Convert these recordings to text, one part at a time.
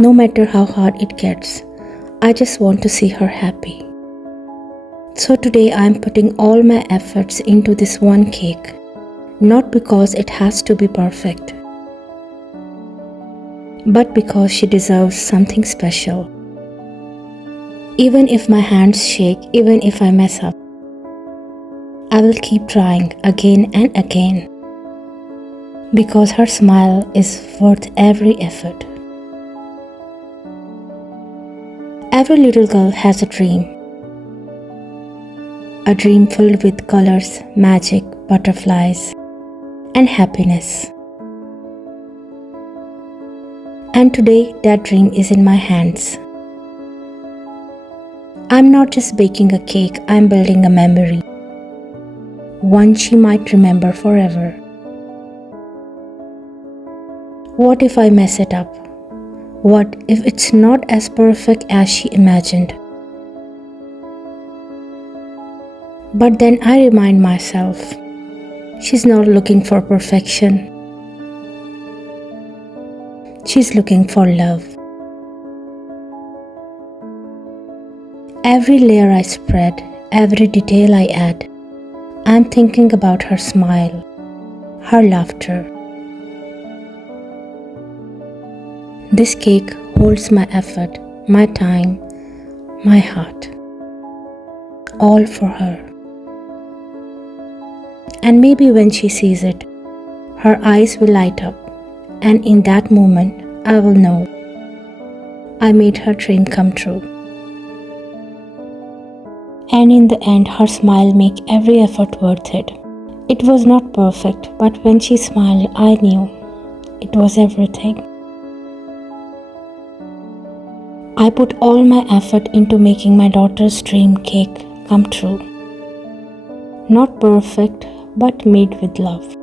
No matter how hard it gets, I just want to see her happy. So today I am putting all my efforts into this one cake, not because it has to be perfect, but because she deserves something special. Even if my hands shake, even if I mess up, I will keep trying again and again, because her smile is worth every effort. Every little girl has a dream filled with colors, magic, butterflies, and happiness. And today that dream is in my hands. I'm not just baking a cake, I'm building a memory, one she might remember forever. What if I mess it up? What if it's not as perfect as she imagined? But then I remind myself, she's not looking for perfection. She's looking for love. Every layer I spread, every detail I add, I'm thinking about her smile, her laughter. This cake holds my effort, my time, my heart, all for her. And maybe when she sees it, her eyes will light up, and in that moment, I will know I made her dream come true. And in the end, her smile made every effort worth it. It was not perfect, but when she smiled, I knew it was everything. I put all my effort into making my daughter's dream cake come true. Not perfect, but made with love.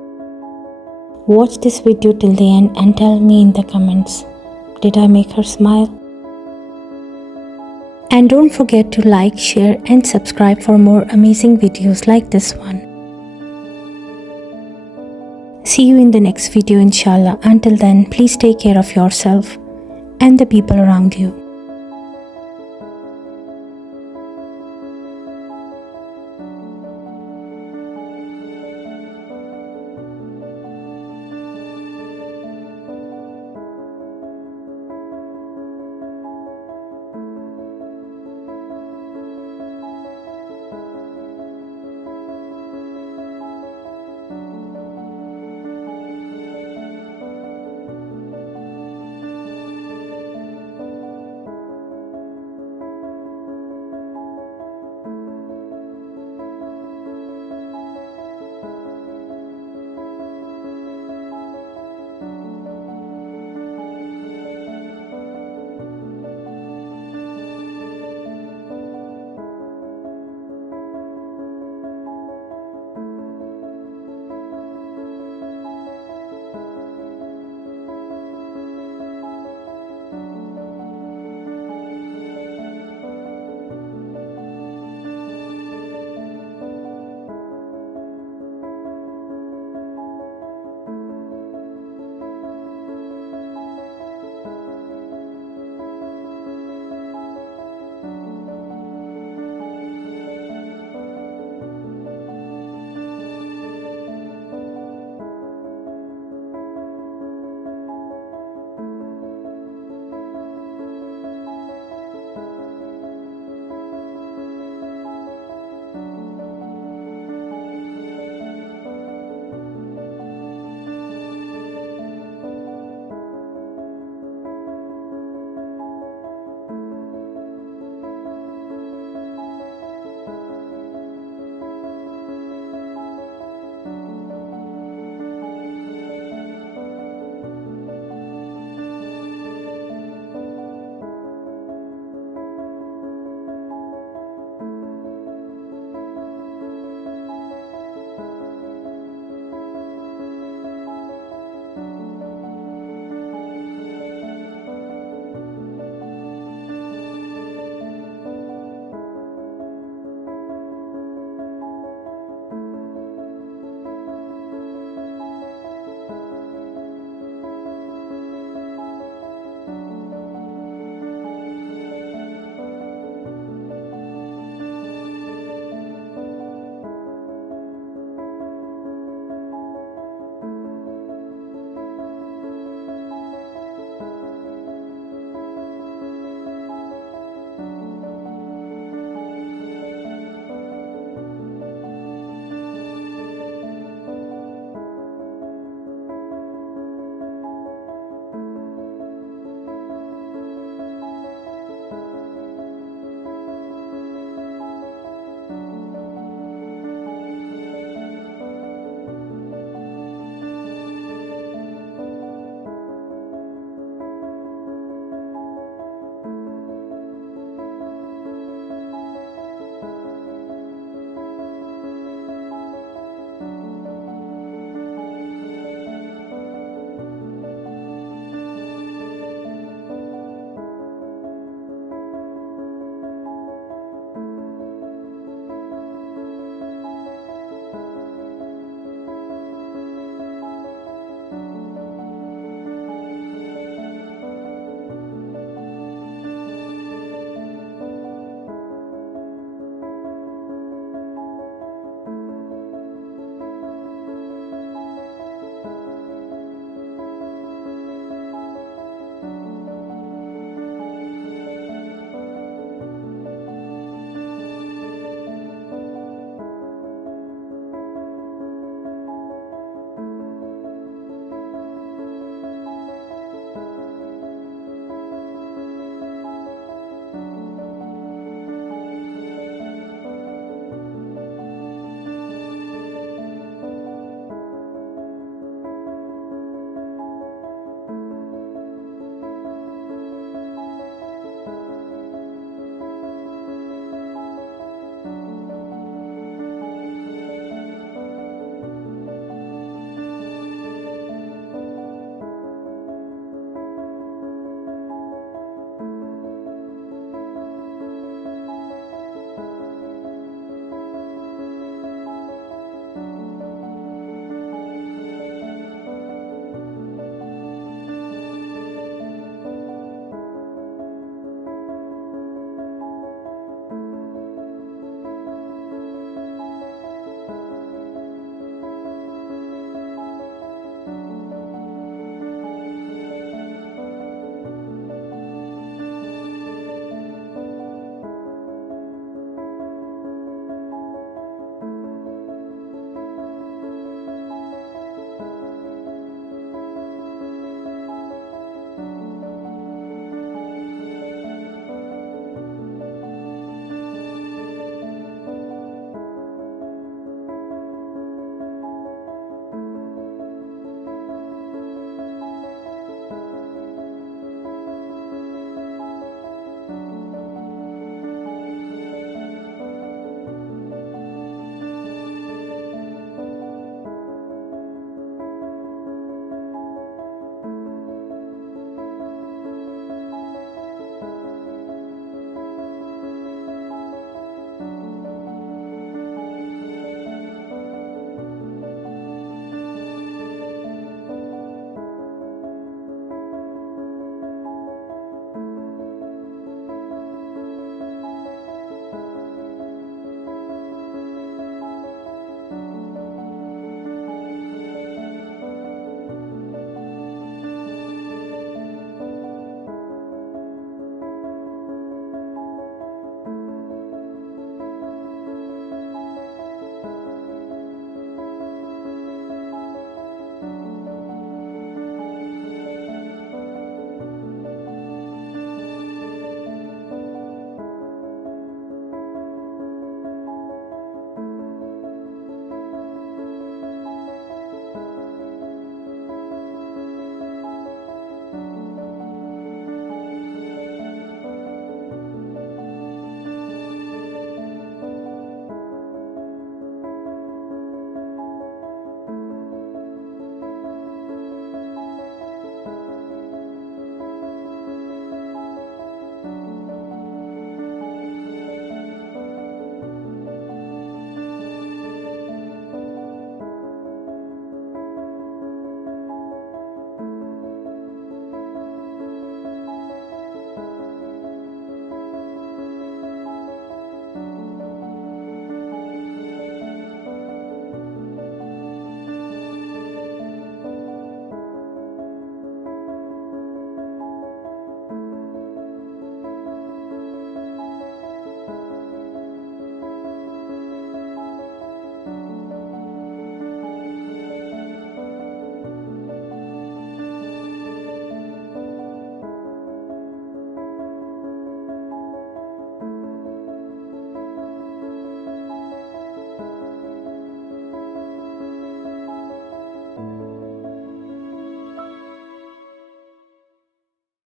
Watch this video till the end and tell me in the comments, did I make her smile? And don't forget to like, share and subscribe for more amazing videos like this one. See you in the next video inshallah. Until then, please take care of yourself and the people around you.